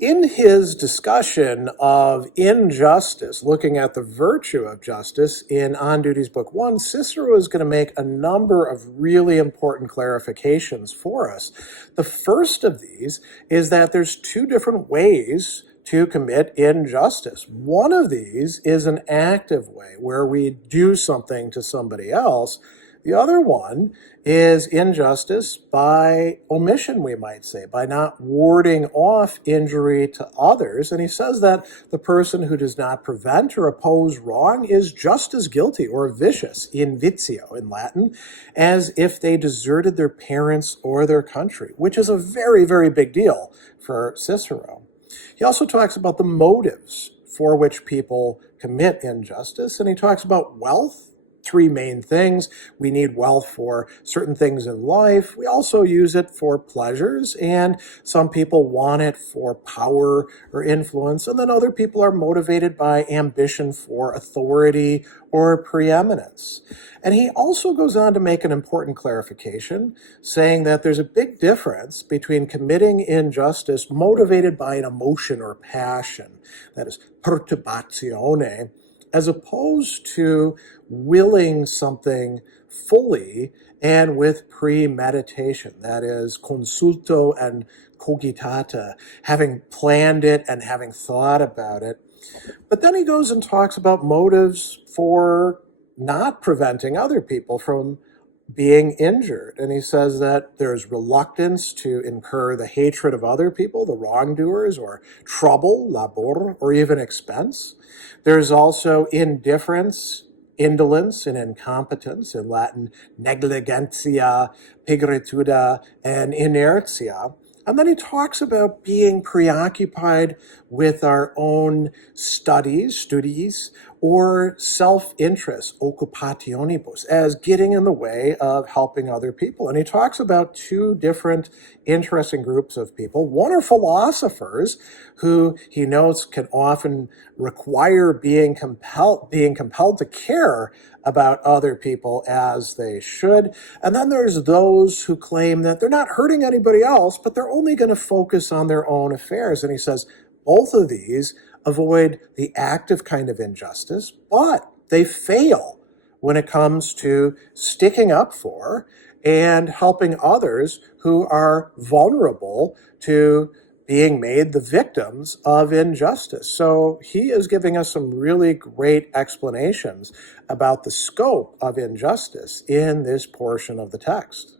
In his discussion of injustice, looking at the virtue of justice in On Duty's Book 1, Cicero is going to make a number of really important clarifications for us. The first of these is that there's two different ways to commit injustice. One of these is an active way, where we do something to somebody else. The other one is injustice by omission, we might say, by not warding off injury to others. And he says that the person who does not prevent or oppose wrong is just as guilty or vicious, in vitio in Latin, as if they deserted their parents or their country, which is a very, very big deal for Cicero. He also talks about the motives for which people commit injustice, and he talks about wealth. Three main things. We need wealth for certain things in life. We also use it for pleasures, and some people want it for power or influence, and then other people are motivated by ambition for authority or preeminence. And he also goes on to make an important clarification, saying that there's a big difference between committing injustice motivated by an emotion or passion, that is perturbatione, as opposed to willing something fully and with premeditation, that is consulto and cogitata, having planned it and having thought about it. But then he goes and talks about motives for not preventing other people from being injured. And he says that there's reluctance to incur the hatred of other people, the wrongdoers, or trouble, labor, or even expense. There's also indifference, indolence, and incompetence, in Latin, negligentia, pigrituda, and inertia. And then he talks about being preoccupied with our own studies, or self-interest, occupationibus, as getting in the way of helping other people. And he talks about two different interesting groups of people. One are philosophers, who he notes can often require being compelled to care about other people as they should. And then there's those who claim that they're not hurting anybody else, but they're only going to focus on their own affairs. And he says both of these avoid the active kind of injustice, but they fail when it comes to sticking up for and helping others who are vulnerable to being made the victims of injustice. So he is giving us some really great explanations about the scope of injustice in this portion of the text.